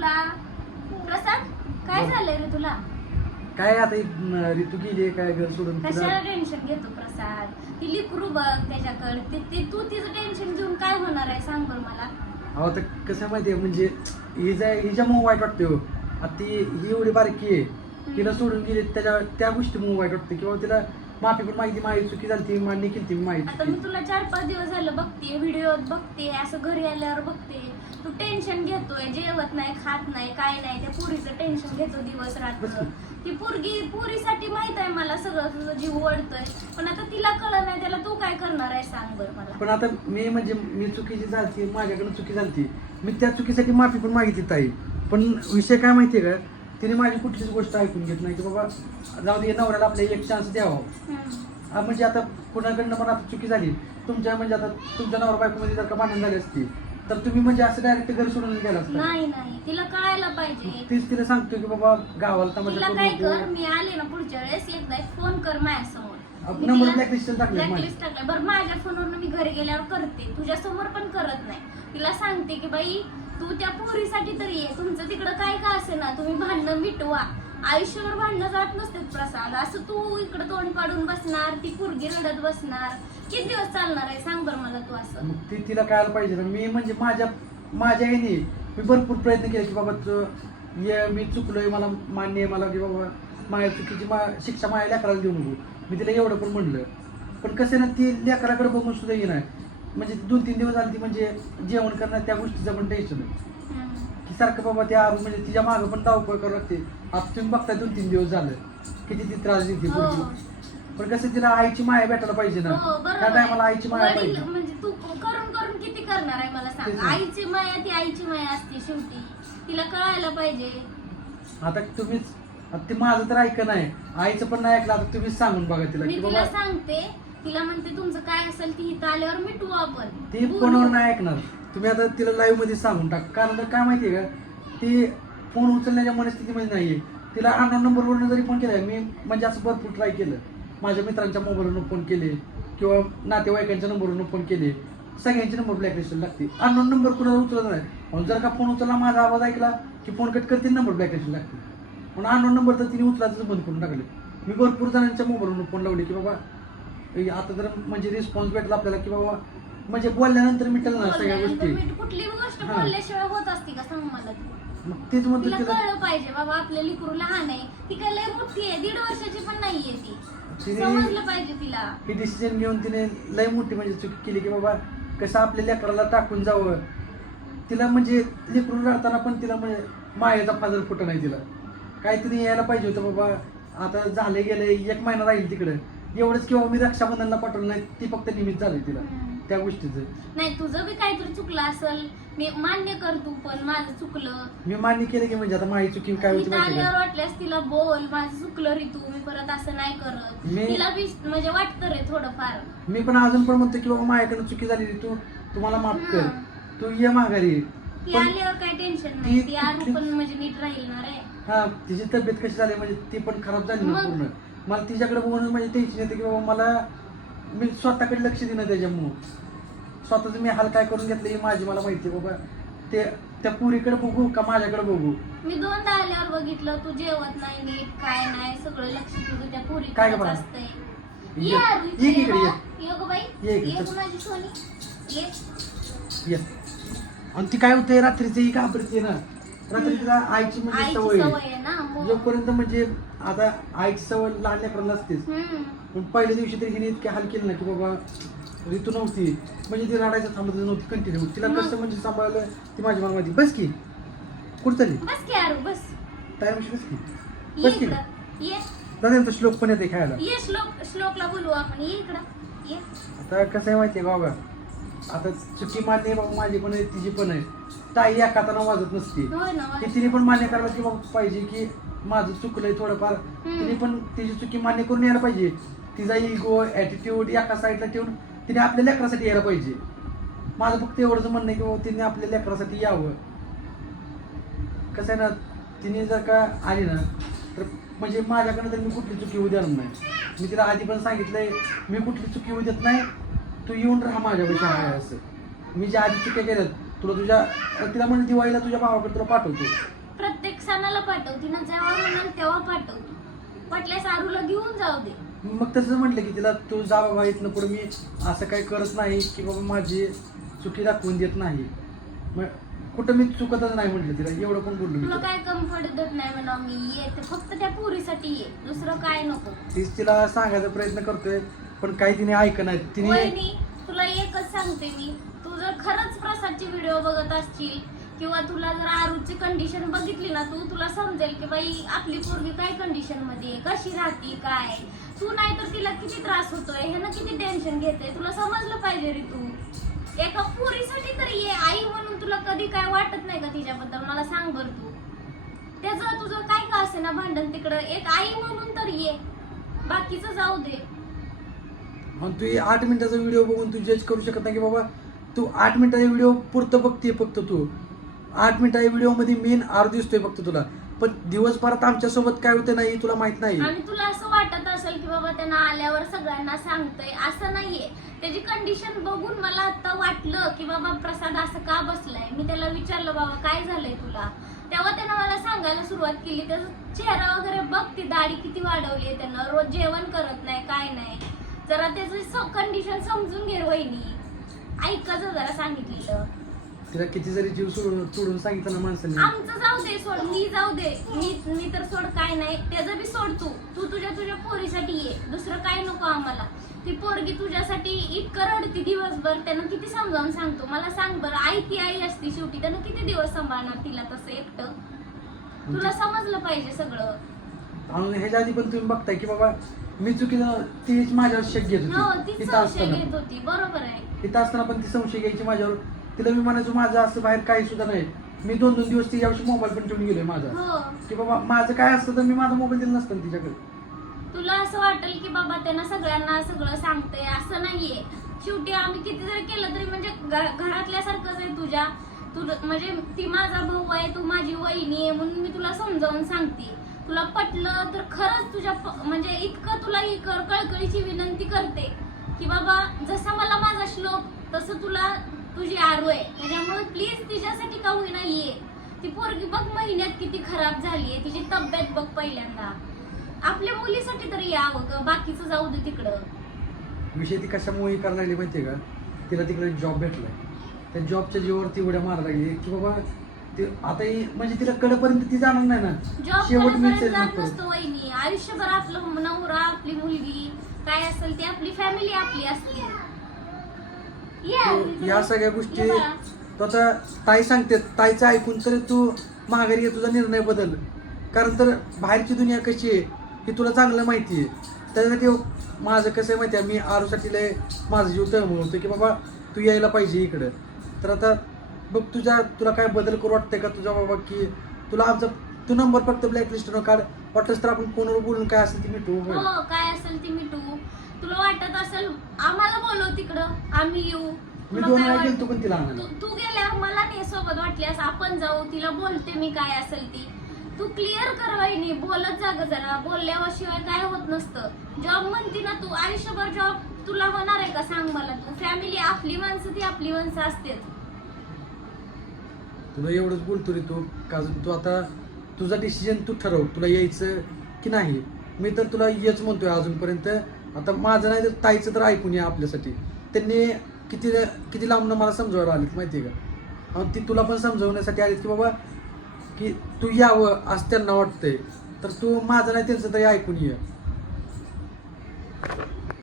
प्रसाद काय बोल. झालंय रे तुला? काय आता ऋतू गेली काय घर सोडून कशाला तिला- टेन्शन घेतो प्रसाद? ती लिकरू बघ त्याच्याकडे. ते ते तू तिचं टेन्शन घेऊन काय होणार आहे सांग बरं मला. अहो आता कसं आहे माहितीये म्हणजे हिच्या हिच्या मग वाईट वाटते हो आता ती ही एवढी बारकी आहे. तिला सोडून गेली त्याच्या त्या गोष्टी मग वाईट वाटते किंवा तिला माफी पण माहिती माझी चुकी झाली ती मान्य केली ती आता माहिती मी तुला चार पाच दिवस झालं बघते व्हिडिओ बघते असं घरी आल्यावर बघते तू टेन्शन घेतोय जेवत नाही खात नाही काय नाही त्या पुरीचं टेन्शन घेतो दिवस रात्र. ती पोरगी पुरीसाठी माहीत आहे मला सगळं तुझं जीव ओढतोय. पण आता तिला कळलं नाही त्याला तू काय करणार आहे सांग बरं मला. पण आता मी म्हणजे मी चुकीची झाली माझ्याकडून चुकी झाली मी त्या चुकीसाठी माफी पण मागितली ताई. पण विषय काय माहितीये का? तिने माझी कुठलीच गोष्ट ऐकून घेत नाही की बाबा जाऊ दे नवऱ्याला आपल्याला एक चान्स द्यावा. हा, म्हणजे आता कुणाकडनं पण आता चुकी झाली. तुमच्या म्हणजे आता तुमच्या नवरा बायकोमध्ये जर का भांडण झाली असती तर तुम्ही म्हणजे असं डायरेक्ट घर सोडून गेला असता? नाही नाही. तिला कळायला पाहिजे. तीच तिला सांगतो की बाबा गावाला तिला काय कर? नको. मी आले ना पुढच्या वेळेस एकदा एक फोन कर माझ्यासमोर. मी नंबर तिला- blacklist ला टाकलाय माझ्या. blacklist टाकलाय. बरं माझ्या फोनवरून मी घरी गेल्यावर करते. तुझ्या समोर पण करत नाही. तिला सांगते की बाई तू त्या पोरीसाठी तरी ये. तुमचं तिकडं काय का असे ना तुम्ही भांडणं मिटवा. आयुष्यभर भांडणं जात नसते प्रसाद. असं तू इकडं तोंड काढून बसणार ती पोरगी रडत बसणार. किती दिवस चालणार आहे? सांग बरं मला तू असं. मग ती तिला कळायला पाहिजे ना. मी म्हणजे माझ्या माझ्या ह्याने मी भरपूर प्रयत्न केले की बाबा तू ये मी चुकलोय मला मान्य आहे मला की बाबा माझ्या चुकीची मा शिक्षा माझ्या लेकराला देऊ नको मी तिला एवढं पण म्हणलं. पण कसं आहे ना ती लेकराकडे बघून सुद्धा येणार म्हणजे दोन तीन दिवस झाले ती म्हणजे जेवण करणार त्या गोष्टीचं पण टेन्शन आहे. की सारखं बाबा त्या म्हणजे तिच्या मागं पण धावपळ करावं लागते आता तुम्ही बघताय दोन तीन दिवस झालं किती ती त्रास देते हो. पोरगी. पण कसं तिला आईची माया भेटायला पाहिजे ना हो, बरोबर त्या टायमाला आहे. आईची माया वडील पाहिजे म्हणजे तू करून करून किती करणार आहे मला तेच सांग ना. आईची माया ती आईची माया असते शेवटी तिला कळायला पाहिजे आता तुम्हीच आता ते माझं तर ऐक नाही आईचं पण नाही ऐकलं आता तुम्हीच सांगून बघा तिला मी की तिला बाबा सांगते तिला म्हणते तुमचं काय असेल ती इथं आल्यावर मिटवू आपण. ती बोलू. फोनवर नाही ऐकणार. तुम्ही आता तिला लाईव्हमध्ये सांगून टाक. कारण तर काय माहितीये का? ती फोन उचलण्याच्या मनस्थितीमध्ये नाहीये. तिला अननोन नंबरवरून जरी फोन केलाय मी म्हणजे असं भरपूर ट्राय केलं. माझ्या मित्रांच्या मोबाईलवरून फोन केले किंवा नातेवाईकांच्या नंबरवरून फोन केले. सगळ्यांचे नंबर ब्लॅकलिस्टला लागते. अननोन नंबर कुणाला उचलत नाही. म्हणून जर का फोन उचलला माझा आवाज ऐकला की फोन कट करते नंबर ब्लॅकलिस्टला लागते. म्हणून अननोन नंबर तर तिने उचलायचं बंद करून टाकले. मी भरपूर जणांच्या मोबाईलवरून फोन लावले की बाबा आता जर म्हणजे रिस्पॉन्स भेटला आपल्याला की बाबा म्हणजे बोलल्यानंतर मिटेल ना सगळ्या गोष्टी. मी कुठली गोष्ट हा. बोलल्याशिवाय होत असते का सांग मला तू मग तेच म्हणतो तिला तिला कळलं पाहिजे बाबा आपल्या लिकरू लहान आहे ती काय लय मोठी आहे दीड वर्षाची पण नाहीये ती. तिने समजलं पाहिजे तिला. ही डिसिजन घेऊन तिने लय मोठी म्हणजे चुकी केली की बाबा कसं आपल्या लेकराला टाकून जावं. तिला म्हणजे लेकरून राहताना पण तिला म्हणजे मायेचा फाजर फुट नाही तिला. काहीतरी यायला पाहिजे होतं बाबा. आता झाले गेले एक महिना राहील तिकडे. एवढंच किंवा मी रक्षाबंधनला पाठवलं नाही ती फक्त निमित्त झाली तिला. त्या गोष्टीचं. नाही तुझं बी काहीतरी चुकलं असेल. मी मान्य कर तू पण माझं चुकलं. मी मान्य केलं की म्हणजे आता माझी चुकी काय होती इथं माहिती आल्यावर वाटल्यास तिला बोल माझं चुकलं रे तू मी परत असं नाही करत. मी- तिला बी म्हणजे वाटतं रे थोडंफार. मी पण अजून पण म्हणतो की बाबा माझ्याकडे चुकी झालेली तू तुम्हाला माफ कर. तू ये माघारी. ती पण आल्यावर काही टेन्शन नाही. ती ती आरू पण म्हणजे नीट राहील ना रे. हा तिची तब्येत कशी झाली म्हणजे ती पण खराब झाली ना मग? पूर्ण. मला तिच्याकडे बघून म्हणजे टेन्शन येते की बाबा मला मी स्वतःकडे लक्ष देणं त्याच्यामुळं स्वतःच मी हाल काय करून घेतलं हे माझी मला माहिती बाबा ते त्या पुरीकडे बघू का माझ्याकडे बघू मी दोनदा आल्यावर बघितलं तू जेवत नाही नीट काय नाही सगळं लक्ष तुझं त्या काय पोरीकडेच गं बाळा? असतंय ये- ये आरू, ये इकडे इकडे, ये. ये. ये गं बाई ये इकडे, ये चल. गं माझी सोनी ये ये आणि ती काय होते रात्रीचं ही घाबरते ना रात्री तिला आईची म्हणजे आईची सवय आहे. ना मग. जोपर्यंत म्हणजे आता आईची सवय लहान लेकरांना असतेच. हम्म. पण पहिल्या दिवशी तरी हिने इतके हाल केले ना की बाबा ऋतू नव्हती. म्हणजे ती रडायचं थांबत नव्हती कंटिन्यू तिला? कसं म्हणजे सांभाळलं ती माझी मला माहिती बस की. कुठं चालली? बस की बस. टाइम बस की. बस दादा श्लोक पण येते खेळायला. ये श्लोक श्लोकला बोलू आपण. ये इकडं. ये. आता कसं आहे माहिती आहे बाबा? आता चुकी मान्य आहे बाबा माझी पण आहे तिची पण आहे. ताई या काताना वाजत नसते. की तिने पण मान्य करायला की बाबा पाहिजे की माझं चुकलंय थोडंफार. तिने पण तिची चुकी मान्य करून यायला पाहिजे. तिचा इगो ऍटिट्यूड एका साईडला ठेवून तिने आपल्या लेकरासाठी यायला पाहिजे. माझं फक्त एवढंच म्हणणं आहे की तिने आपल्या लेकरासाठी यावं. कसं आहे ना तिने जर का आली ना तर म्हणजे माझ्याकडनं तर मी कुठली चुकी होऊ देणार नाही. मी तिला आधी पण सांगितलंय मी कुठली चुकी होऊ देत नाही तू येऊन राहा माझ्यापाशी आहे असं. मी ज्या आधी चुक्या केल्यात तुला तुझ्या तिला म्हणजे दिवाळीला तुझ्या भावाकडे तुला पाठवतो. सणाला पाठवती ना जेव्हा म्हणाल तेव्हा पाठवतो. पटल्यास आरूला घेऊन जाऊ दे. मग तसं म्हटलं की तिला तू जा बाबा इथनं पुढे मी असं काही करत नाही की बाबा माझी चुकी दाखवून देत नाही. मग कुठं मी चुकतच नाही म्हटलं तिला एवढं पण बोललो मी तुला. काय कम्फर्ट देत नाही म्हणा मी येते फक्त त्या पुरीसाठी ये दुसरं काय नको. तीच तिला सांगायचा प्रयत्न करतोय पण काही तिने ऐक नाही. तिने वहिनी तुला एकच सांगते मी तू जर खरंच प्रसादचे व्हिडिओ बघत असशील किंवा तुला जर आरूची कंडिशन बघितली ना तू तुला समजेल की बाई आपली पोरगी काय कंडिशनमध्ये कशी राहते काय? तू नाही तर तिला किती त्रास होतोय? ह्यानं किती टेन्शन घेते तुला समजलं पाहिजे रे तू. एका पोरीसाठी तरी ये. आई म्हणून तुला कधी काय वाटत नाही का तिच्याबद्दल? मला सांग बर तू. त्याचं तुझं काय का असे ना भांडण तिकडं? एक आई म्हणून तर ये. बाकीचं जाऊ दे. तू आठ मिनिटाचा व्हिडिओ बघून तू जज करू शकत नाही की बाबा तू आठ मिनिटाचा व्हिडिओ पुरतं बघते फक्त तू. आठ मिनिटाच्या व्हिडिओमध्ये मेन आर दिसतोय फक्त तुला. पण दिवसभरात आमच्यासोबत काय होतं नाही तुला माहीत नाही आणि तुला असं वाटत असेल की बाबा त्यांना आल्यावर सगळ्यांना सांगतोय असं नाहीये. त्याची कंडिशन बघून मला आता वाटलं की बाबा प्रसाद असं का बसलाय? मी त्याला विचारलं बाबा काय झालंय तुला? तेव्हा त्यानं मला सांगायला सुरुवात केली. त्याचा चेहरा वगैरे बघ ती दाढी किती वाढवली आहे त्यानं. रोज जेवण करत नाही काय नाही. जरा त्याचं कंडिशन समजून घे वहिनी ऐकायचं जरा सांगितलेलं. तिला किती जरी जीव सोडून सोडून सांगितलं ना माणसाने. आमचं जाऊ दे सोड मी जाऊ दे. मी मी तर सोड काय नाही. त्याचं बी सोड तू. तू तुझ्या तुझ्या पोरीसाठी ये. दुसरं काय नको आम्हाला. ती पोरगी तुझ्यासाठी इतकं रडती दिवसभर. त्यानं किती समजावून सांगतो? मला सांग बरं. आई ती आई असती शेवटी. त्यानं किती दिवस सांभाळणार तिला तसं एकटं? तुला समजलं पाहिजे सगळं. ह्याच्या आधी पण तुम्ही बघताय की बाबा मी चुकीनं तीच माझ्यावर शक घेत हो होती इथं संशय असताना. घेत होती. बरोबर आहे. इथं असताना पण ती संशय घ्यायची माझ्यावर. तिला मी म्हणायचो माझं असं बाहेर काही सुद्धा नाही. मी दोन दोन दिवस तिच्यावर मोबाईल पण ठेवून गेलोय माझा. हो. की बाबा माझं काय असतं तर मी माझा मोबाईल दिला नसतं तिच्याकडे. तुला असं वाटेल की बाबा त्यांना सगळ्यांना सगळं सांगतंय असं नाहीये. शेवटी आम्ही किती जरी केलं तरी म्हणजे घ- घरातल्यासारखंच आहे तुझ्या. तू म्हणजे ती माझा भाऊ आहे तू माझी वहिनी आहे म्हणून मी तुला समजावून सांगते. तुला पटलं तर खरंच तुझ्या प- म्हणजे इतकं तुला ही कर कळकळीची विनंती करते. की बाबा जसा मला माझा श्लोक तसं तुला तुझी आरू आहे त्याच्यामुळे प्लीज तिच्यासाठी का होईना ये. ती पोरगी बघ महिन्यात किती खराब झाली आहे तिची तब्येत बघ पहिल्यांदा. आपल्या मुलीसाठी तरी यावं ग बाकीचं जाऊ दे तिकडं. विषय ती कशामुळे करायला लागली माहितीये का? तिला तिकडे जॉब भेटलाय. त्या जॉबच्या जीवावरती उड्या मारायला लागली. की बाबा ते आता ही म्हणजे तिला कडपर्यंत ती जाणार नाही ना. जॉब शेवट मी जात नसतो वहिनी. आयुष्यभर आपलं नवरा आपली मुलगी काय असेल ती आपली फॅमिली आपली असते. ये सगळ्या गोष्टी. तो आता ताई सांगते ताईचं ऐकून तर तू माघारी घे तुझा निर्णय बदल. कारण तर बाहेरची दुनिया कशी आहे ही तुला चांगलं माहिती आहे. त्याच्यासाठी माझं कसं आहे माहिती आहे मी आरूसाठी लय माझा जीव तळमळतो की बाबा तू यायला पाहिजे इकडं. तर आता बघ तुझ्या तुला काय बदल करू वाटतंय का तुझ्या बाबा की तुला आमचा तू नंबर फक्त ब्लॅकलिस्टनं काढ. वाटलंच तर आपण फोनवर बोलून काय असेल ते मिटवू हो काय असेल ती मिटू तुला वाटत असेल आम्हाला बोलव तिकडं? आम्ही येऊ. मी तुला दोन काय वेळा वाट- गेलतो पण तिला आणायला. तू तू गेल्यावर मला नाही सोबत वाटल्यास आपण जाऊ तिला बोलते मी काय असेल ती. तू क्लिअर कर वहिनी बोलत जा ग जरा. बोलल्याशिवाय काय होत नसतं. जॉब म्हणती ना तू आयुष्यभर जॉब तुला होणार आहे का सांग मला तू? फॅमिली आपली माणसं ती आपली माणसं असतेच तुला एवढंच बोलतो रे तू. का तू आता तुझा डिसिजन तू ठरव तुला यायचं की नाही? मी तर तुला येच म्हणतोय अजूनपर्यंत. आता माझं नाही तर ताईचं तर ऐकून या आपल्यासाठी. त्यांनी किती किती लांबनं मला समजवायला आलेत माहिती आहे का ती तुला पण समजवण्यासाठी आलीत की बाबा की तू यावं असं त्यांना वाटतंय. तर तू माझं नाही त्यांचं तरी ऐकून ये.